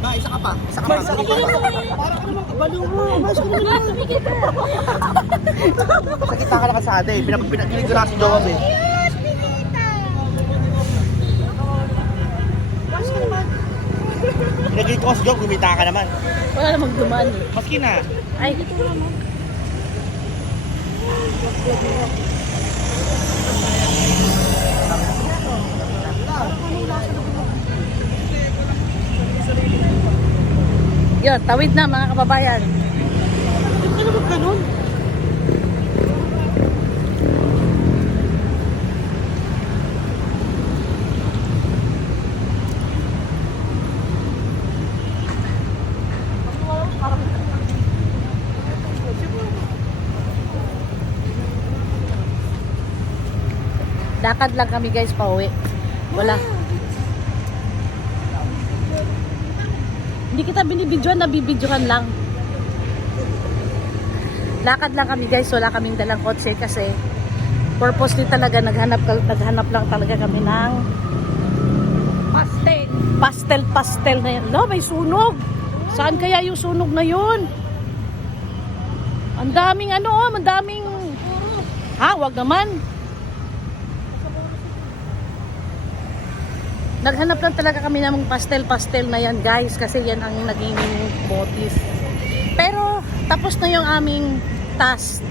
Ba, isa ka pa. Isa ka pa. Para ka naman kabalo mo. Masok mo na. Sa kita ka na kasada eh. Pinakilig ko na si Joab eh. Pinakilig ko si Joab, gumita ka naman. Wala namang dumaan eh. Maski na. Ay, yun, tawid na mga kababayan. Ano ba ganun? Lakad lang kami guys, pauwi. Wala. Hindi kita binibidyoan, nabibidyoan lang. Lakad lang kami guys, wala kaming dalang kotse kasi purposely talaga naghanap lang talaga kami ng pastel na yan. Lo, may sunog. Saan kaya yung sunog na yun? Ang daming ang daming wag naman. Naghanap lang talaga kami ng pastel na yan guys kasi yan ang naging motif. Pero tapos na yung aming task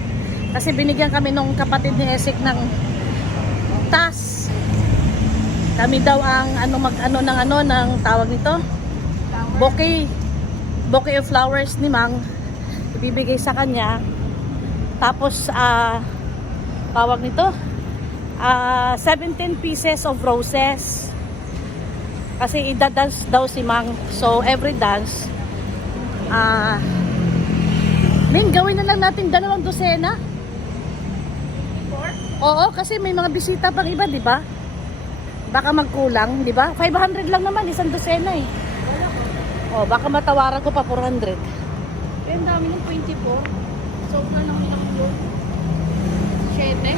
kasi binigyan kami nung kapatid ni Esik ng task. Kami daw ang ng tawag nito, bouquet of flowers ni Mang ibibigay sa kanya. Tapos tawag nito 17 pieces of roses. Kasi ida-dance daw si Mang. So, every dance, Ning, gawin na lang natin 2 dosena. Oo, kasi may mga bisita pang iba, di ba? Baka magkulang, di ba? 500 lang naman, 1 dosena eh. Oh, baka matawaran ko pa 400. Eh, ang dami ng 24. So, na lang lang yun. 7.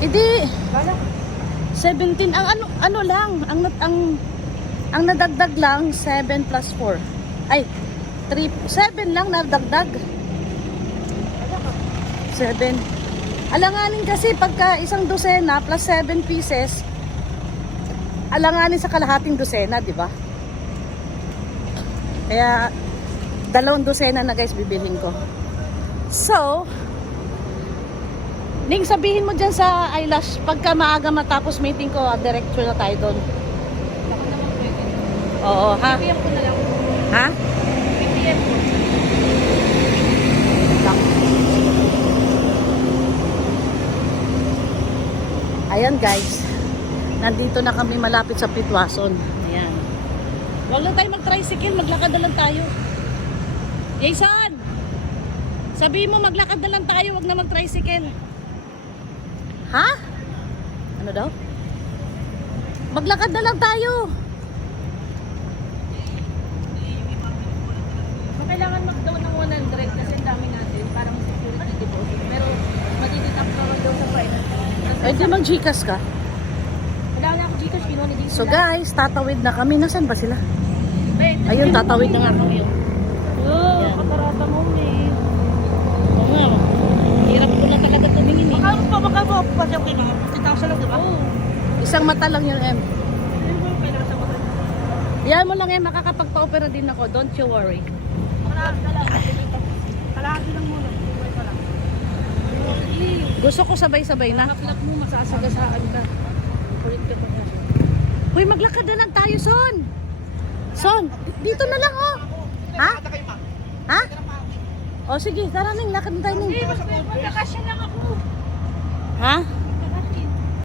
Hindi. Wala. 17 ang ano lang ang nadagdag lang 7 plus 4 ay 7 lang nadagdag 7. Alanganin kasi pagka 1 dosena plus 7 pieces, alanganin sa kalahating dosena, di ba? Kaya 2 dosena na guys bibilhin ko. So Ning, sabihin mo dyan sa eyelash, pagka maaga matapos meeting ko, diretso na tayo doon. Ako naman pwede. Oo, ha? PPM ko na lang. Ha? PPM ko. Ayan guys, nandito na kami malapit sa Pitwason. Ayan. Huwag lang tayo mag-tricycle, maglakad na lang tayo. Jason! Sabihin mo maglakad na lang tayo, huwag na mag-tricycle. Ha? Ano daw? Maglakad na lang tayo. Kailangan mag-down ng 100 kasi ang dami natin. Parang security deposit. Pero matititak ka mag-down sa price. Pwede mag-Gcash ka. Kailangan ako dito, kinuha ni dito. So guys, tatawid na kami. Nasaan ba sila? Ayun, tatawid na nga kami. Oh, katarata mo eh. Oo nga. Hirap ko na talaga tumingin eh. Baka mo pa siya kayo mga 50,000 lang, di ba? Oo. Isang mata lang yung M. Kailangan sa mga. Yan mo lang makakapagpa-opera din ako. Don't you worry. Kalahati lang muna. Gusto ko sabay-sabay na. Kapilap mo, masasagasaan ka. Kulit ka pa kasi. Uy, maglakad na lang tayo, Son. Son, dito na lang, oh. Ha? Ha? O sige, tara Ning, lakad na tayo Ning. Magkakasya lang ako. Ha?